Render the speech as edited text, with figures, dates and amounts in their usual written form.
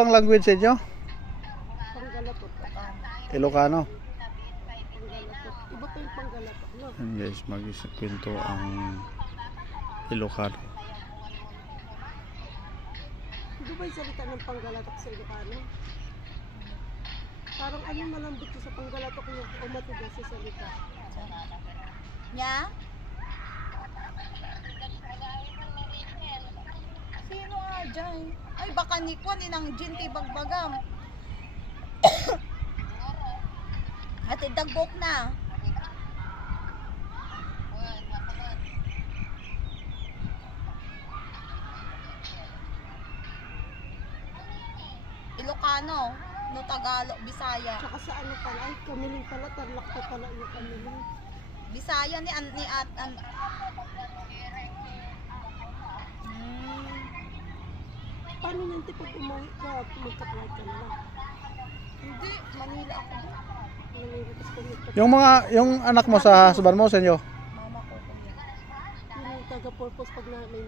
pang language sa inyo? Panggalatot. Ilocano. Panggalatot. Iba pa yung panggalatot, no? Yan guys, mag-kwento ang Ilocano. Hindi ba yung salita ng panggalatok sa Ilocano? Parang ano malambot ko sa panggalatok yung umatigas sa salita. Nya? Sino nga dyan? Ay, baka ni Kwan, inang Jin kay Bagbagam. At dagbok na. Ilocano, no Tagalog, Bisaya. Tsaka sa ano pala, ay kamiling pala, Tarlac pa pala yung kamiling. Bisaya ni Paano yan pag umuwi ka, magka-flight ka na lang? Hindi, Manila ako din. Manila, tapos kumita. Yung anak mo sa husband mo sa inyo? Mama ko kuya. Yung taga-purpose pag may